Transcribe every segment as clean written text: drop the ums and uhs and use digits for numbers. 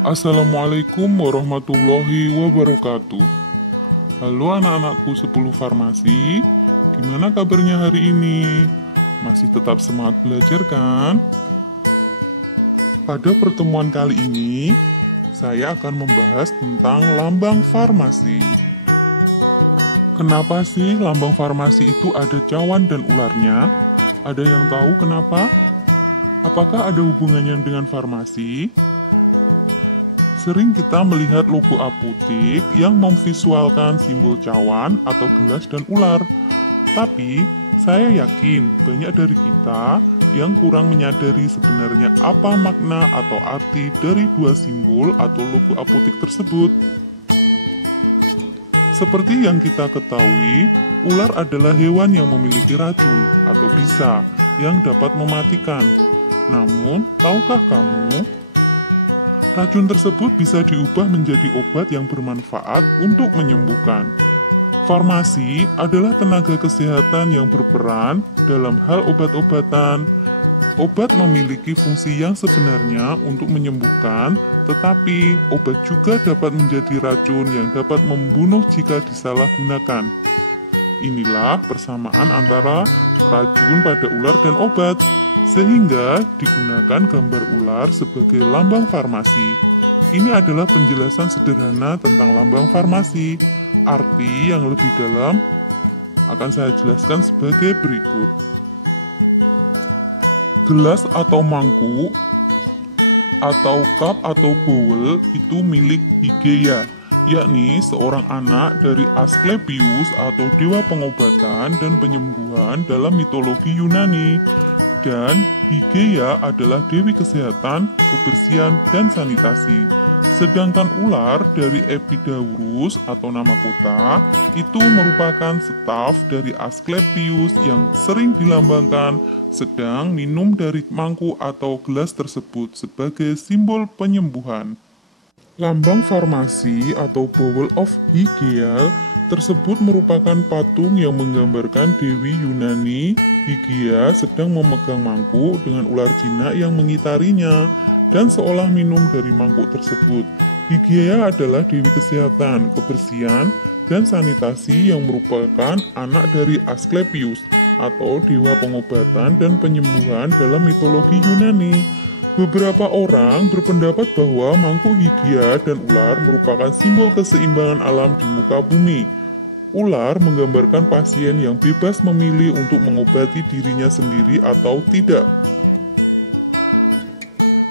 Assalamualaikum warahmatullahi wabarakatuh. Halo anak-anakku 10 farmasi, gimana kabarnya hari ini? Masih tetap semangat belajar kan? Pada pertemuan kali ini, saya akan membahas tentang lambang farmasi. Kenapa sih lambang farmasi itu ada cawan dan ularnya? Ada yang tahu kenapa? Apakah ada hubungannya dengan farmasi? Sering kita melihat logo apotek yang memvisualkan simbol cawan atau gelas dan ular. Tapi, saya yakin banyak dari kita yang kurang menyadari sebenarnya apa makna atau arti dari dua simbol atau logo apotek tersebut. Seperti yang kita ketahui, ular adalah hewan yang memiliki racun atau bisa yang dapat mematikan. Namun, tahukah kamu, racun tersebut bisa diubah menjadi obat yang bermanfaat untuk menyembuhkan. Farmasi adalah tenaga kesehatan yang berperan dalam hal obat-obatan. Obat memiliki fungsi yang sebenarnya untuk menyembuhkan, tetapi obat juga dapat menjadi racun yang dapat membunuh jika disalahgunakan. Inilah persamaan antara racun pada ular dan obat, sehingga digunakan gambar ular sebagai lambang farmasi. Ini adalah penjelasan sederhana tentang lambang farmasi. Arti yang lebih dalam akan saya jelaskan sebagai berikut. Gelas atau mangkuk atau cup atau bowl itu milik Hygieia, yakni seorang anak dari Asklepios atau dewa pengobatan dan penyembuhan dalam mitologi Yunani. Dan Hygieia adalah dewi kesehatan, kebersihan, dan sanitasi. Sedangkan ular dari Epidaurus atau nama kota itu merupakan staf dari Asklepios yang sering dilambangkan sedang minum dari mangkuk atau gelas tersebut sebagai simbol penyembuhan. Lambang farmasi atau Bowl of Hygieia tersebut merupakan patung yang menggambarkan Dewi Yunani. Hygieia sedang memegang mangkuk dengan ular jinak yang mengitarinya dan seolah minum dari mangkuk tersebut. Hygieia adalah Dewi Kesehatan, Kebersihan, dan Sanitasi yang merupakan anak dari Asklepios atau Dewa Pengobatan dan Penyembuhan dalam mitologi Yunani. Beberapa orang berpendapat bahwa mangkuk Hygieia dan ular merupakan simbol keseimbangan alam di muka bumi. Ular menggambarkan pasien yang bebas memilih untuk mengobati dirinya sendiri atau tidak.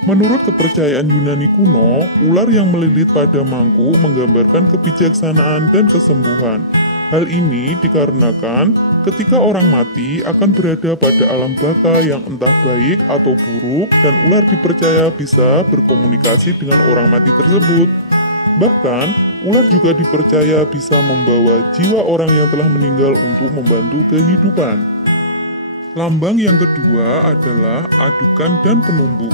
Menurut kepercayaan Yunani kuno, ular yang melilit pada mangkuk menggambarkan kebijaksanaan dan kesembuhan. Hal ini dikarenakan ketika orang mati akan berada pada alam baka yang entah baik atau buruk, dan ular dipercaya bisa berkomunikasi dengan orang mati tersebut. Bahkan, ular juga dipercaya bisa membawa jiwa orang yang telah meninggal untuk membantu kehidupan. Lambang yang kedua adalah adukan dan penumbuk,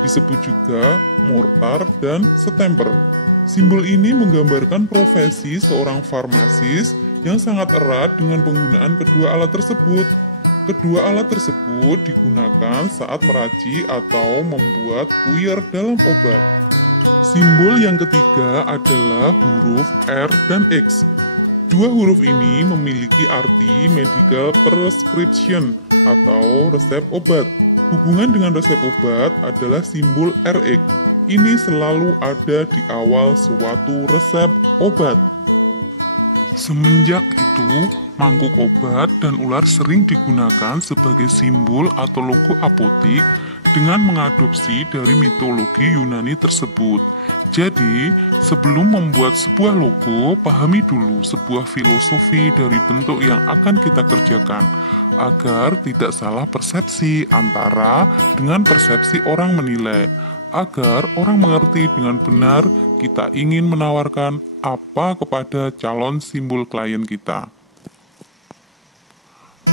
disebut juga mortar dan stemper. Simbol ini menggambarkan profesi seorang farmasis yang sangat erat dengan penggunaan kedua alat tersebut. Kedua alat tersebut digunakan saat meracik atau membuat puyer dalam obat. Simbol yang ketiga adalah huruf R dan X. Dua huruf ini memiliki arti medical prescription atau resep obat. Hubungan dengan resep obat adalah simbol RX. Ini selalu ada di awal suatu resep obat. Semenjak itu, mangkuk obat dan ular sering digunakan sebagai simbol atau logo apotek dengan mengadopsi dari mitologi Yunani tersebut. Jadi, sebelum membuat sebuah logo, pahami dulu sebuah filosofi dari bentuk yang akan kita kerjakan, agar tidak salah persepsi antara dengan persepsi orang menilai, agar orang mengerti dengan benar kita ingin menawarkan apa kepada calon simbol klien kita.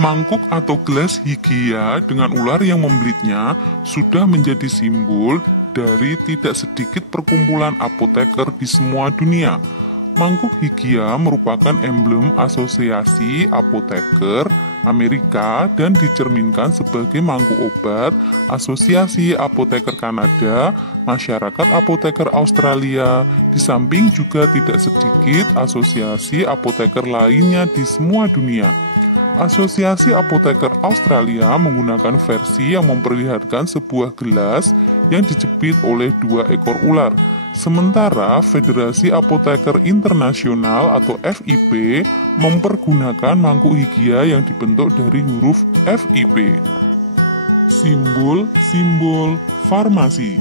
Mangkuk atau gelas Hygieia dengan ular yang membelitnya sudah menjadi simbol dari tidak sedikit perkumpulan apoteker di semua dunia. Mangkuk Hygieia merupakan emblem asosiasi apoteker Amerika dan dicerminkan sebagai mangkuk obat Asosiasi Apoteker Kanada, Masyarakat Apoteker Australia, di samping juga tidak sedikit asosiasi apoteker lainnya di semua dunia. Asosiasi Apoteker Australia menggunakan versi yang memperlihatkan sebuah gelas yang dijepit oleh 2 ekor ular. Sementara Federasi Apoteker Internasional atau FIP mempergunakan mangkuk higia yang dibentuk dari huruf FIP. Simbol-simbol farmasi.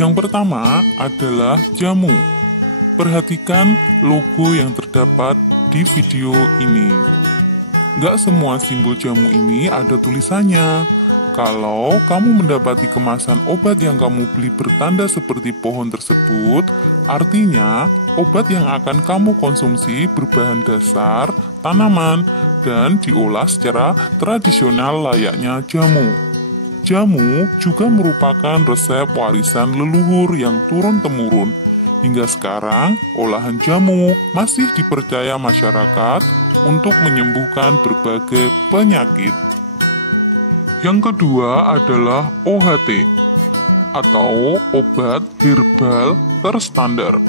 Yang pertama adalah jamu. Perhatikan logo yang terdapat di video ini. Nggak semua simbol jamu ini ada tulisannya. Kalau kamu mendapati kemasan obat yang kamu beli bertanda seperti pohon tersebut, artinya obat yang akan kamu konsumsi berbahan dasar tanaman dan diolah secara tradisional layaknya jamu. Jamu juga merupakan resep warisan leluhur yang turun-temurun. Hingga sekarang, olahan jamu masih dipercaya masyarakat untuk menyembuhkan berbagai penyakit. Yang kedua adalah OHT atau obat herbal terstandar.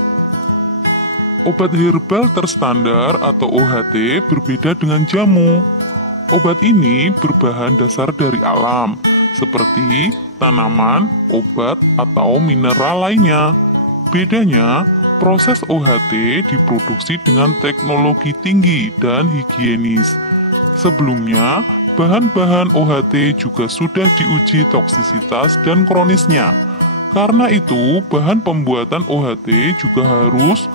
Obat herbal terstandar atau OHT berbeda dengan jamu. Obat ini berbahan dasar dari alam, seperti tanaman, obat, atau mineral lainnya. Bedanya, proses OHT diproduksi dengan teknologi tinggi dan higienis. Sebelumnya, bahan-bahan OHT juga sudah diuji toksisitas dan kronisnya. Karena itu, bahan pembuatan OHT juga harus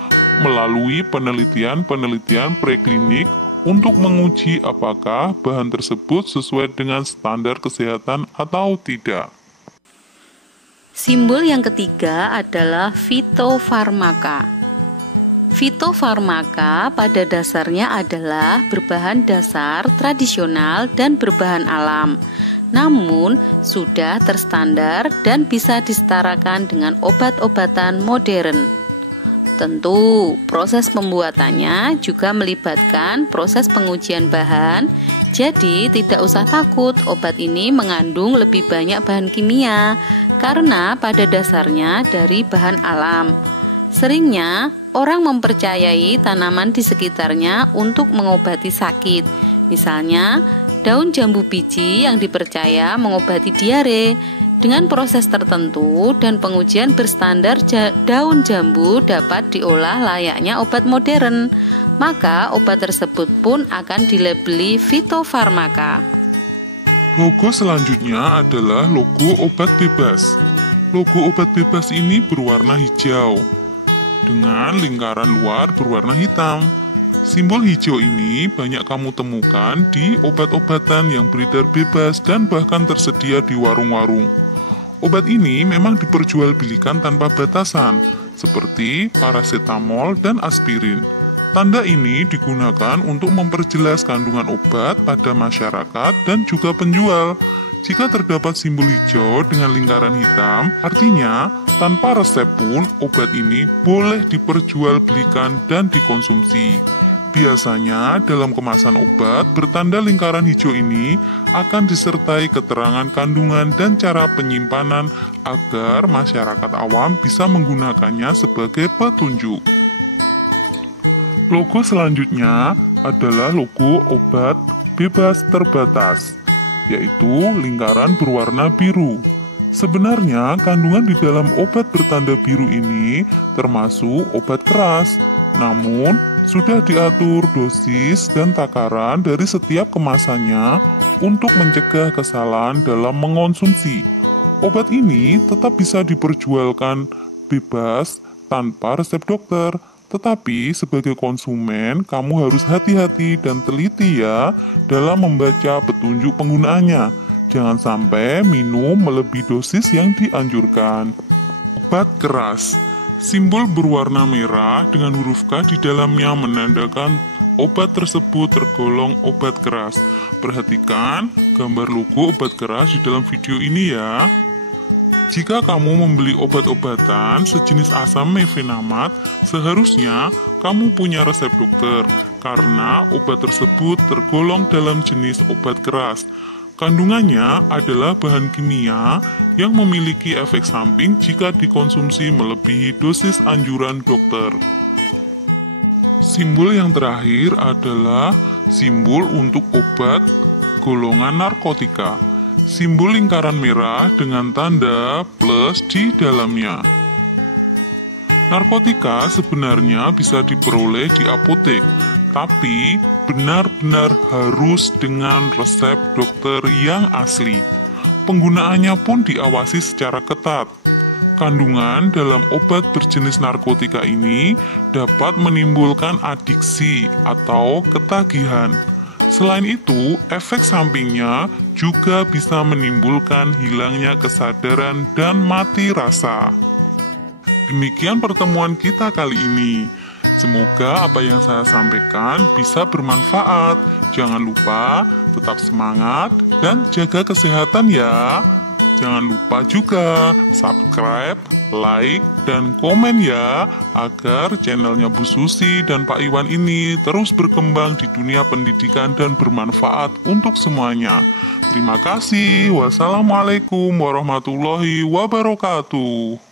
melalui penelitian-penelitian preklinik untuk menguji apakah bahan tersebut sesuai dengan standar kesehatan atau tidak. Simbol yang ketiga adalah fitofarmaka. Fitofarmaka pada dasarnya adalah berbahan dasar tradisional dan berbahan alam, namun sudah terstandar dan bisa disetarakan dengan obat-obatan modern. Tentu, proses pembuatannya juga melibatkan proses pengujian bahan, jadi tidak usah takut obat ini mengandung lebih banyak bahan kimia, karena pada dasarnya dari bahan alam. Seringnya, orang mempercayai tanaman di sekitarnya untuk mengobati sakit. Misalnya, daun jambu biji yang dipercaya mengobati diare. Dengan proses tertentu dan pengujian berstandar, daun jambu dapat diolah layaknya obat modern. Maka obat tersebut pun akan dilabeli fitofarmaka. Logo selanjutnya adalah logo obat bebas. Logo obat bebas ini berwarna hijau dengan lingkaran luar berwarna hitam. Simbol hijau ini banyak kamu temukan di obat-obatan yang beredar bebas dan bahkan tersedia di warung-warung. Obat ini memang diperjualbelikan tanpa batasan, seperti paracetamol dan aspirin. Tanda ini digunakan untuk memperjelas kandungan obat pada masyarakat dan juga penjual. Jika terdapat simbol hijau dengan lingkaran hitam, artinya tanpa resep pun obat ini boleh diperjualbelikan dan dikonsumsi. Biasanya dalam kemasan obat bertanda lingkaran hijau ini akan disertai keterangan kandungan dan cara penyimpanan agar masyarakat awam bisa menggunakannya sebagai petunjuk. Logo selanjutnya adalah logo obat bebas terbatas, yaitu lingkaran berwarna biru. Sebenarnya kandungan di dalam obat bertanda biru ini termasuk obat keras, namun sudah diatur dosis dan takaran dari setiap kemasannya untuk mencegah kesalahan dalam mengonsumsi. Obat ini tetap bisa diperjualkan bebas tanpa resep dokter, tetapi sebagai konsumen kamu harus hati-hati dan teliti ya dalam membaca petunjuk penggunaannya. Jangan sampai minum melebihi dosis yang dianjurkan. Obat keras. Simbol berwarna merah dengan huruf K di dalamnya menandakan obat tersebut tergolong obat keras. Perhatikan gambar logo obat keras di dalam video ini ya. Jika kamu membeli obat-obatan sejenis asam mefenamat, seharusnya kamu punya resep dokter, karena obat tersebut tergolong dalam jenis obat keras. Kandungannya adalah bahan kimia yang memiliki efek samping jika dikonsumsi melebihi dosis anjuran dokter. Simbol yang terakhir adalah simbol untuk obat golongan narkotika. Simbol lingkaran merah dengan tanda plus di dalamnya. Narkotika sebenarnya bisa diperoleh di apotek, tapi benar-benar harus dengan resep dokter yang asli. Penggunaannya pun diawasi secara ketat. Kandungan dalam obat berjenis narkotika ini dapat menimbulkan adiksi atau ketagihan. Selain itu, efek sampingnya juga bisa menimbulkan hilangnya kesadaran dan mati rasa. Demikian pertemuan kita kali ini. Semoga apa yang saya sampaikan bisa bermanfaat. Jangan lupa tetap semangat dan jaga kesehatan ya. Jangan lupa juga subscribe, like, dan komen ya, agar channelnya Bu Susi dan Pak Iwan ini terus berkembang di dunia pendidikan dan bermanfaat untuk semuanya. Terima kasih. Wassalamualaikum warahmatullahi wabarakatuh.